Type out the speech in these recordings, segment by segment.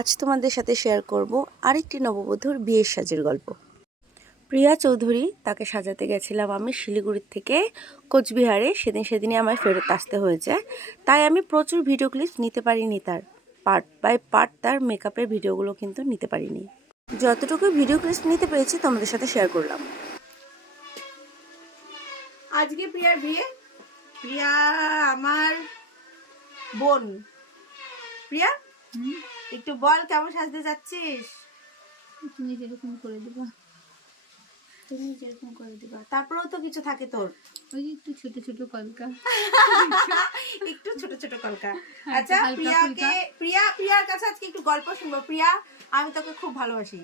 আজ তোমাদের সাথে শেয়ার করব আরেকটি নববধূর বিয়ের সাজের গল্প। প্রিয়া চৌধুরী, তাকে সাজাতে গেছিলাম আমি শিলিগুড়ির থেকে কোচবিহারে। সেদিনই আমায় ফেরত আসতে হয়েছে, তাই আমি প্রচুর ভিডিও ক্লিপস নিতে পারিনি। তার পার্ট বাই পার্ট তার মেকআপের ভিডিওগুলো কিন্তু নিতে পারিনি। যতটুকু ভিডিও ক্লিপস নিতে পেরেছি তোমাদের সাথে শেয়ার করলাম। আজকে প্রিয়ার বিয়ে। প্রিয়া আমার বোন। প্রিয়া, একটু বল কেমন সাজতে যাচ্ছিস? তুমি যেরকম করে দিবা। তারপরেও তো কিছু থাকে তোর। ওই একটু ছোট ছোট কলকা। একটু ছোট ছোট কলকা। আচ্ছা, প্রিয়ার কাছে আজকে একটু গল্প শুনবো। প্রিয়া, আমি তোকে খুব ভালোবাসি।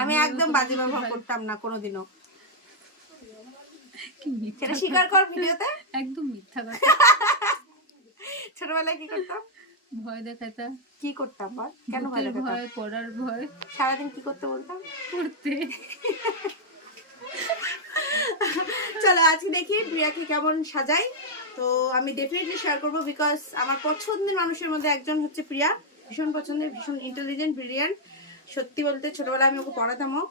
আমি একদম বাজে ব্যবহার করতাম না কোনোদিনও। সেটা স্বীকার কর ভিডিওতে। একদম মিথ্যা কথা। ছোটবেলায় কি করতাম? ভয় দেখাতা। কি করতাম বল? কেন ভয় দেখাতাম? ভয়, পড়ার ভয়। সারাদিন কি করতে বলতাম? পড়তে। চলো আজকে দেখি প্রিয়াকে কেমন সাজাই। তো আমি ডেফিনেটলি শেয়ার করবো, বিকজ আমার পছন্দের মানুষের মধ্যে একজন হচ্ছে প্রিয়া। ভীষণ পছন্দের, ভীষণ ইন্টেলিজেন্ট, ব্রিলিয়ান্ট। সত্যি বলতে ছোটবেলায় আমি ওকে পড়াতামও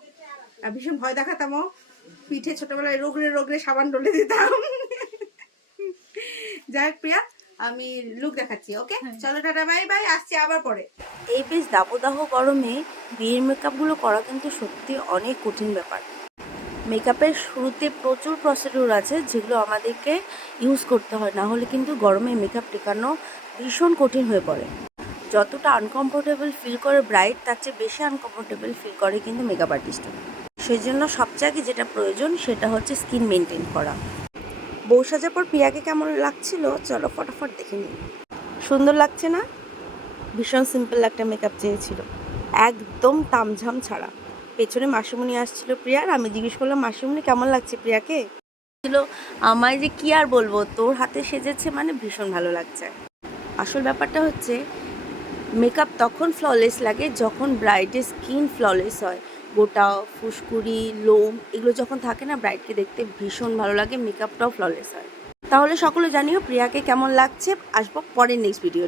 আর ভীষণ ভয় দেখাতামও। পিঠে ছোটবেলায় রোগড়ে রোগড়ে সাবান ডলে দিতাম। যাই হোক প্রিয়া, আমি লুক দেখাচ্ছি। ওকে, চলো টাটা, বাই বাই, আসছি আবার পরে। এই বেশ দাবদাহ গরমে বিয়ের মেকআপগুলো করা কিন্তু সত্যি অনেক কঠিন ব্যাপার। মেকআপের শুরুতে প্রচুর প্রসিডিউর আছে যেগুলো আমাদেরকে ইউজ করতে হয়, না হলে কিন্তু গরমে মেকআপ টেকানো ভীষণ কঠিন হয়ে পড়ে। যতটা আনকমফোর্টেবল ফিল করে ব্রাইড, তার চেয়ে বেশি আনকমফোর্টেবল ফিল করে কিন্তু মেকআপ আর্টিস্ট। সেই জন্য সবচেয়ে আগে যেটা প্রয়োজন সেটা হচ্ছে স্কিন মেনটেন করা। বউ সাজার পর প্রিয়াকে কেমন লাগছিল চলো ফটাফট দেখে নিই। সুন্দর লাগছে না? ভীষণ সিম্পল একটা মেকআপ চেয়েছিল, একদম তামঝাম ছাড়া। পেছনে মাসিমণি আসছিল প্রিয়ার। আমি জিজ্ঞেস করলাম, মাসিমণি কেমন লাগছে প্রিয়াকে? ছিল আমায় যে কি আর বলবো, তোর হাতে সেজেছে মানে ভীষণ ভালো লাগছে। আসল ব্যাপারটা হচ্ছে মেকআপ তখন ফ্ললেস লাগে যখন ব্রাইডের স্কিন ফ্ললেস হয়। গোটা ফুসকুড়ি, লোম এগুলো যখন থাকে না, ব্রাইডকে দেখতে ভীষণ ভালো লাগে, মেকআপটাও ফ্ললেস হয়। তাহলে সকলে জানিও প্রিয়াকে কেমন লাগছে। আসবো পরের নেক্সট ভিডিও।